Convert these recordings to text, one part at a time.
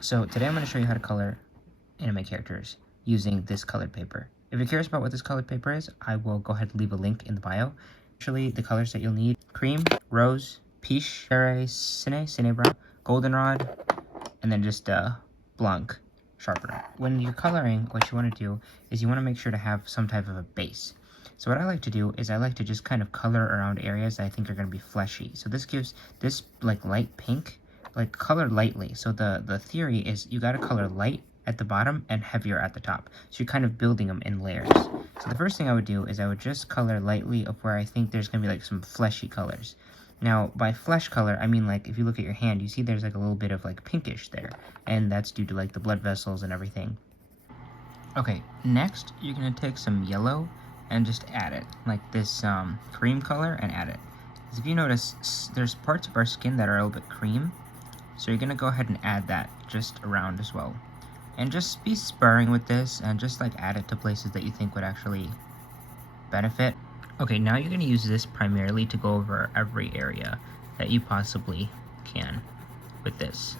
So today I'm going to show you how to color anime characters using this colored paper. If you're curious about what this colored paper is, I will go ahead and leave a link in the bio. Actually, the colors that you'll need: cream, rose, peach, cine brown, goldenrod, and then just blanc sharpener. When you're coloring, what you want to do is you want to make sure to have some type of a base. So what I like to do is I like to just kind of color around areas that I think are going to be fleshy. So this gives this like light pink, like color lightly. So the theory is you got to color light at the bottom and heavier at the top. So you're kind of building them in layers. So the first thing I would do is I would just color lightly of where I think there's going to be like some fleshy colors. Now, by flesh color, I mean like if you look at your hand, you see there's like a little bit of like pinkish there. And that's due to like the blood vessels and everything. Okay, next you're going to take some yellow and just add it. Like this cream color, and add it. Because if you notice, there's parts of our skin that are a little bit cream. So you're going to go ahead and add that just around as well. And just be sparing with this and just like add it to places that you think would actually benefit. Okay, now you're going to use this primarily to go over every area that you possibly can with this.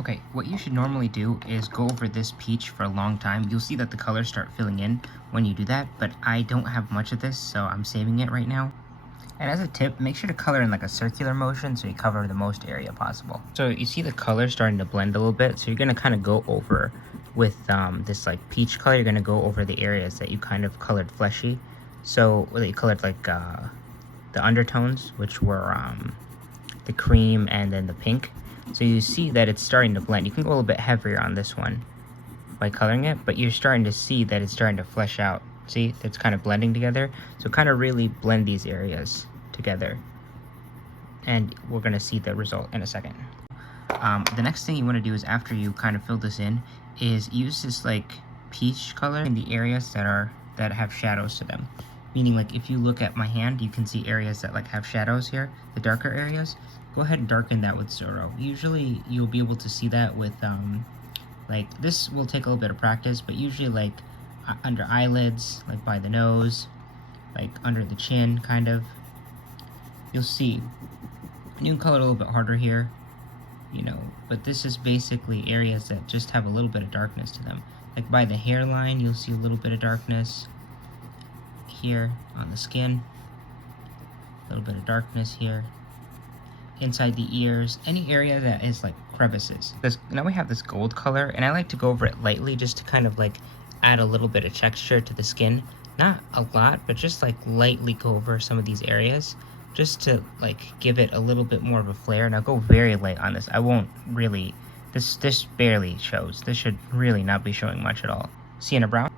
Okay, what you should normally do is go over this peach for a long time. You'll see that the colors start filling in when you do that, but I don't have much of this, so I'm saving it right now. And as a tip, make sure to color in like a circular motion so you cover the most area possible. So you see the color starting to blend a little bit, so you're going to kind of go over with this like peach color, you're going to go over the areas that you kind of colored fleshy. So you colored like the undertones, which were the cream and then the pink. So you see that it's starting to blend. You can go a little bit heavier on this one by coloring it, but you're starting to see that it's starting to flesh out. See, it's kind of blending together. So kind of really blend these areas together. And we're going to see the result in a second. The next thing you want to do is, after you kind of fill this in, is use this like peach color in the areas that have shadows to them. Meaning, like if you look at my hand, you can see areas that like have shadows here, the darker areas. Go ahead and darken that with Zoro. Usually you'll be able to see that with like this will take a little bit of practice, but usually like under eyelids, like by the nose, like under the chin, kind of. You'll see. You can color a little bit harder here, you know, but this is basically areas that just have a little bit of darkness to them. Like by the hairline, you'll see a little bit of darkness here on the skin, a little bit of darkness here, inside the ears, any area that is like crevices. Now we have this gold color, and I like to go over it lightly just to kind of like add a little bit of texture to the skin. Not a lot, but just like lightly go over some of these areas just to like give it a little bit more of a flare. Now go very light on this. I won't really, this barely shows. This should really not be showing much at all. Sienna brown.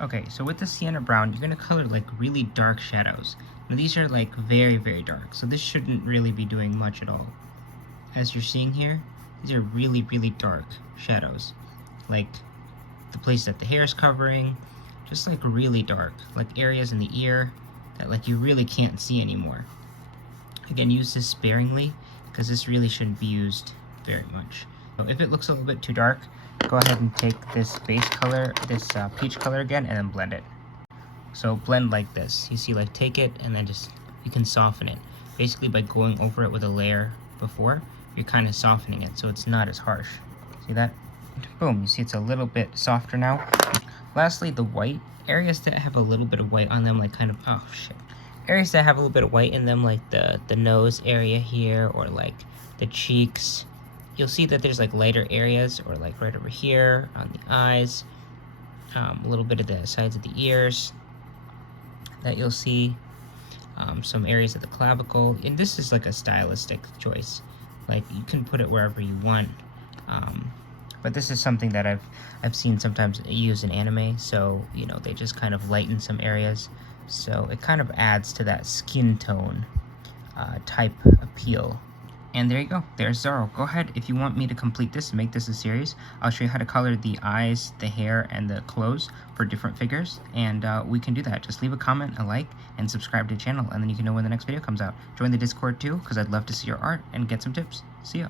Okay, so with the sienna brown, you're gonna color like really dark shadows. Now these are like very, very dark, so this shouldn't really be doing much at all. As you're seeing here, these are really, really dark shadows. Like the place that the hair is covering, just like really dark. Like areas in the ear that like you really can't see anymore. Again, use this sparingly because this really shouldn't be used very much. So if it looks a little bit too dark, go ahead and take this base color, this peach color again, and then blend it. So blend like this. You see, like take it and then just, you can soften it. Basically by going over it with a layer before, you're kind of softening it so it's not as harsh. See that? Boom, you see it's a little bit softer now. Lastly, the white. Areas that have a little bit of white on them, like kind of, oh shit. Areas that have a little bit of white in them, like the nose area here, or like the cheeks. You'll see that there's like lighter areas, or like right over here on the eyes, a little bit of the sides of the ears that you'll see, some areas of the clavicle. And this is like a stylistic choice. Like you can put it wherever you want, but this is something that I've seen sometimes used in anime. So you know, they just kind of lighten some areas, so it kind of adds to that skin tone type appeal. And there you go, there's Zoro. Go ahead, if you want me to complete this and make this a series, I'll show you how to color the eyes, the hair, and the clothes for different figures, and we can do that. Just leave a comment, a like, and subscribe to the channel, and then you can know when the next video comes out. Join the Discord too, because I'd love to see your art and get some tips. See ya.